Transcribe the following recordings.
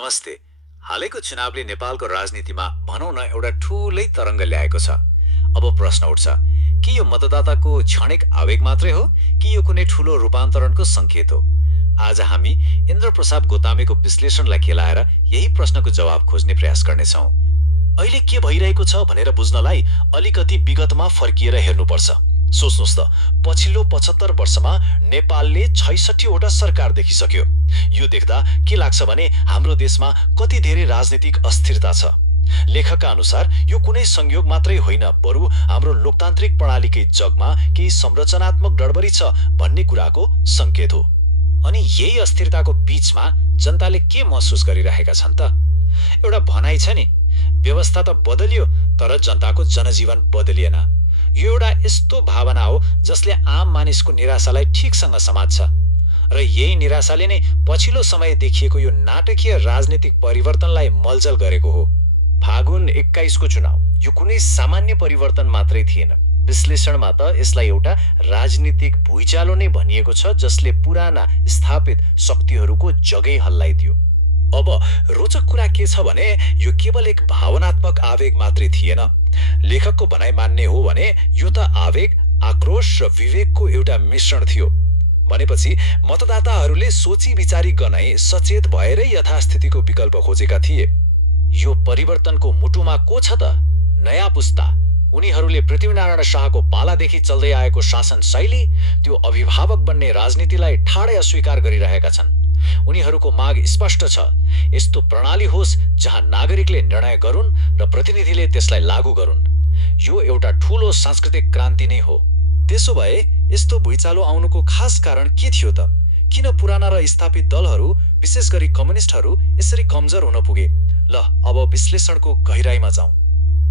नमस्ते। हालैको चुनावले नेपालको राजनीतिमा भनौँ न एउटा ठूलै तरङ्ग ल्याएको छ। अब प्रश्न उठ्छ, के यो मतदाताको क्षणिक आवेग मात्रै हो कि यो कुनै ठूलो रूपान्तरणको संकेत हो? आज हामी इन्द्रप्रसाद गोतामेको विश्लेषणलाई खेलाएर यही प्रश्नको जवाब खोज्ने प्रयास गर्नेछौँ। अहिले के भइरहेको छ भनेर बुझ्नलाई अलिकति विगतमा फर्किएर हेर्नुपर्छ। सोच्नुहोस् त, पछिल्लो 75 वर्षमा नेपालले 66वटा सरकार देखिसक्यो। यो देख्दा के लाग्छ भने हाम्रो देशमा कति धेरै राजनीतिक अस्थिरता छ। लेखकका अनुसार यो कुनै संयोग मात्रै होइन, बरु हाम्रो लोकतान्त्रिक प्रणालीकै जगमा केही संरचनात्मक गडबडी छ भन्ने कुराको संकेत हो। अनि यही अस्थिरताको बीचमा जनताले के महसुस गरिरहेका छन् त? एउटा भनाइ छ नि, व्यवस्था त बदलियो तर जनताको जनजीवन बदलिएन। यो एउटा यस्तो भावना हो जसले आम मानिसको निराशालाई ठिकसँग समात्छ र यही निराशाले नै पछिल्लो समय देखिएको यो नाटकीय राजनीतिक परिवर्तनलाई मलजल गरेको हो। फागुन 21 को चुनाव यो कुनै सामान्य परिवर्तन मात्रै थिएन। विश्लेषणमा त यसलाई एउटा राजनीतिक भुइँचालो नै भनिएको छ जसले पुराना स्थापित शक्तिहरूको जगै हल्लाइदियो। अब रोचक कुरा के छ भने यो केवल एक भावनात्मक आवेग मात्रै थिएन। लेखकको भनाइ मान्ने हो भने यो त आवेग, आक्रोश र विवेकको एउटा मिश्रण थियो। भनेपछि मतदाताहरूले सोची विचारी गनाई सचेत भएरै यथास्थितिको विकल्प खोजेका थिए। यो परिवर्तनको मुटुमा को छ त? नयाँ पुस्ता। उनीहरूले पृथ्वीनारायण शाहको पालादेखि चल्दै आएको शासन शैली, त्यो अभिभावक बन्ने राजनीतिलाई ठाडै अस्वीकार गरिरहेका छन्। उनीहरूको माग स्पष्ट छ, यस्तो प्रणाली होस् जहाँ नागरिकले निर्णय गरून् र प्रतिनिधिले त्यसलाई लागू गरून्। यो एउटा ठूलो सांस्कृतिक क्रान्ति नै हो। त्यसो भए यस्तो भुइँचालो आउनुको खास कारण के थियो त? किन पुराना र स्थापित दलहरू, विशेष गरी कम्युनिस्टहरू यसरी कमजोर हुन पुगे? ल, अब विश्लेषणको गहिराईमा जाउँ।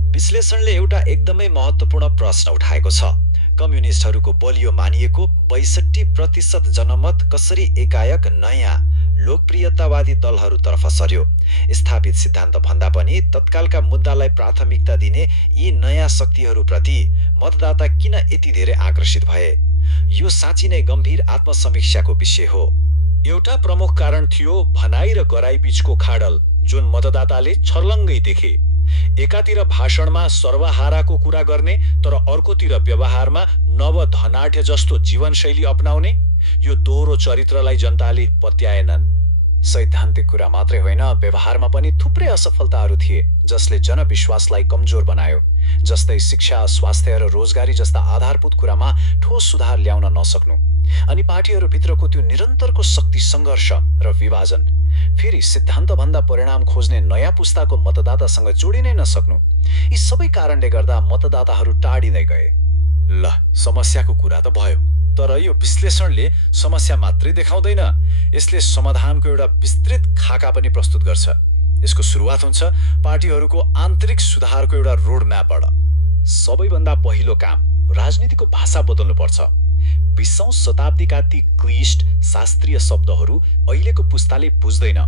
विश्लेषणले एउटा एकदमै महत्त्वपूर्ण प्रश्न उठाएको छ। कम्युनिस्टहरूको बलियो मानिएको 62% जनमत कसरी एकाएक नयाँ लोकप्रियतावादी दलहरूतर्फ सर्यो? स्थापित सिद्धान्त भन्दा पनि तत्कालका मुद्दालाई प्राथमिकता दिने यी नयाँ शक्तिहरूप्रति मतदाता किन यति धेरै आकर्षित भए? यो साँच्चै नै गम्भीर आत्मसमीक्षाको विषय हो। एउटा प्रमुख कारण थियो भनाइ र गराइ बीचको खाडल, जुन मतदाताले छर्लङ्गै देखे। एकातिर भाषणमा सर्वहाराको कुरा गर्ने तर अर्कोतिर व्यवहारमा नव धनाढ्य जस्तो जीवनशैली अपनाउने, यो दोहोरो चरित्रलाई जनताले पत्याएनन्। सैद्धान्तिक कुरा मात्रै होइन, व्यवहारमा पनि थुप्रै असफलताहरू थिए जसले जनविश्वासलाई कमजोर बनायो। जस्तै शिक्षा, स्वास्थ्य र रोजगारी जस्ता आधारभूत कुरामा ठोस सुधार ल्याउन नसक्नु, अनि पार्टीहरूभित्रको त्यो निरन्तरको शक्ति सङ्घर्ष र विभाजन। फेरि सिद्धान्तभन्दा परिणाम खोज्ने नयाँ पुस्ताको मतदातासँग जोडिनै नसक्नु। यी सबै कारणले गर्दा मतदाताहरू टाढिँदै गए। ल, समस्याको कुरा त भयो, तर यो विश्लेषणले समस्या मात्रै देखाउँदैन, यसले समाधानको एउटा विस्तृत खाका पनि प्रस्तुत गर्छ। यसको सुरुवात हुन्छ पार्टीहरूको आन्तरिक सुधारको एउटा रोडम्यापबाट। सबैभन्दा पहिलो काम, राजनीतिको भाषा बदल्नुपर्छ। 20औं शताब्दीका ती क्लिष्ट शास्त्रीय शब्दहरू अहिलेको पुस्ताले बुझ्दैन।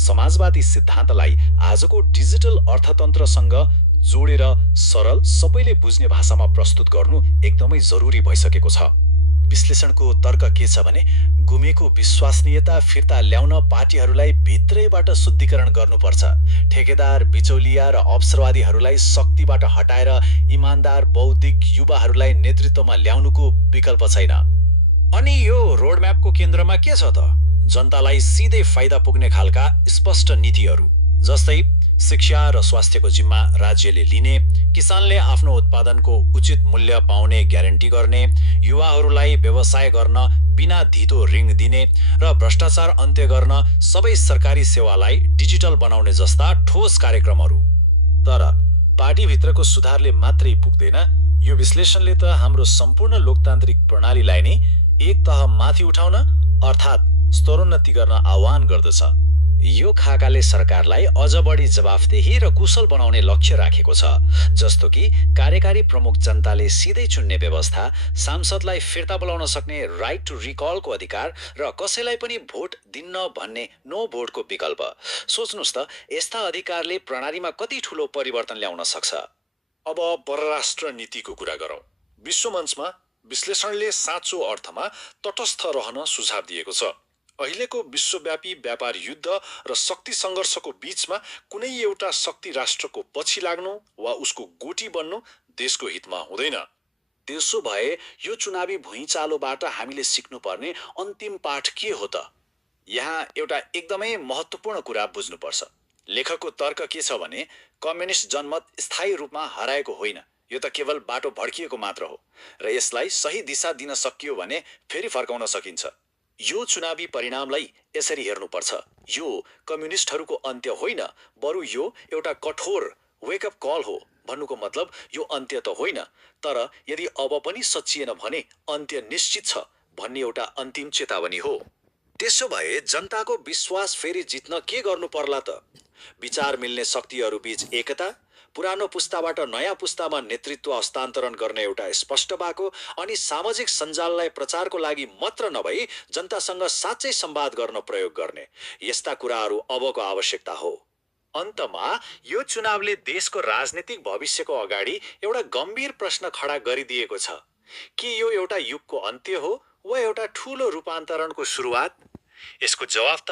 समाजवादी सिद्धान्तलाई आजको डिजिटल अर्थतन्त्रसँग जोडेर सरल, सबैले बुझ्ने भाषामा प्रस्तुत गर्नु एकदमै जरुरी भइसकेको छ। विश्लेषणको तर्क के छ भने गुमेको विश्वसनीयता फिर्ता ल्याउन पार्टीहरूलाई भित्रैबाट शुद्धिकरण गर्नुपर्छ। ठेकेदार, बिचौलिया र अवसरवादीहरूलाई शक्तिबाट हटाएर इमान्दार बौद्धिक युवाहरूलाई नेतृत्वमा ल्याउनुको विकल्प छैन। अनि यो रोडम्यापको केन्द्रमा के छ त? जनतालाई सिधै फाइदा पुग्ने खालका स्पष्ट नीतिहरू, जस्तै शिक्षा र स्वास्थ्यको जिम्मा राज्यले लिने, किसानले आफ्नो उत्पादनको उचित मूल्य पाउने ग्यारेन्टी गर्ने, युवाहरूलाई व्यवसाय गर्न बिना धितो ऋण दिने र भ्रष्टाचार अन्त्य गर्न सबै सरकारी सेवालाई डिजिटल बनाउने जस्ता ठोस कार्यक्रमहरू। तर पार्टीभित्रको सुधारले मात्रै पुग्दैन। यो विश्लेषणले त हाम्रो सम्पूर्ण लोकतान्त्रिक प्रणालीलाई नै एक तह माथि उठाउन अर्थात् स्तरोन्नति गर्न आह्वान गर्दछ। यो खाकाले सरकारलाई अझ बढी जवाफदेही र कुशल बनाउने लक्ष्य राखेको छ, जस्तो कि कार्यकारी प्रमुख जनताले सिधै चुन्ने व्यवस्था, सांसदलाई फिर्ता बोलाउन सक्ने राइट टु रिकलको अधिकार र कसैलाई पनि भोट दिन्न भन्ने नो भोटको विकल्प। सोच्नुहोस् त, यस्ता अधिकारले प्रणालीमा कति ठूलो परिवर्तन ल्याउन सक्छ। अब परराष्ट्र नीतिको कुरा गरौँ। विश्वमञ्चमा विश्लेषणले साँचो अर्थमा तटस्थ रहन सुझाव दिएको छ। अहिलेको विश्वव्यापी व्यापार युद्ध र शक्ति सङ्घर्षको बीचमा कुनै एउटा शक्ति राष्ट्रको पछि लाग्नु वा उसको गोटी बन्नु देशको हितमा हुँदैन। त्यसो भए यो चुनावी भुइँचालोबाट हामीले सिक्नुपर्ने अन्तिम पाठ के हो त? यहाँ एउटा एकदमै महत्त्वपूर्ण कुरा बुझ्नुपर्छ। लेखकको तर्क के छ भने कम्युनिस्ट जनमत स्थायी रूपमा हराएको होइन, यो त केवल बाटो भड्किएको मात्र हो र यसलाई सही दिशा दिन सकियो भने फेरि फर्काउन सकिन्छ। यो चुनावी परिणामलाई यसरी हेर्नुपर्छ। यो कम्युनिस्टहरूको अन्त्य होइन, बरु यो एउटा कठोर वेकअप कल हो। भन्नुको मतलब यो अन्त्य त होइन, तर यदि अब पनि सचिएन भने अन्त्य निश्चित छ भन्ने एउटा अन्तिम चेतावनी हो। त्यसो भए जनताको विश्वास फेरि जित्न के गर्नु पर्ला त? विचार मिल्ने शक्तिहरू बीच एकता, पुरानो पुस्ताबाट नयाँ पुस्तामा नेतृत्व हस्तान्तरण गर्ने एउटा स्पष्ट बाको, अनि सामाजिक सञ्जाललाई प्रचारको लागि मात्र नभई जनतासँग साँच्चै संवाद गर्न प्रयोग गर्ने, यस्ता कुराहरू अबको आवश्यकता हो। अन्तमा यो चुनावले देशको राजनीतिक भविष्यको अगाडि एउटा गम्भीर प्रश्न खडा गरिदिएको छ। के यो एउटा युगको अन्त्य हो वा एउटा ठूलो रूपान्तरणको सुरुवात? यसको जवाफ त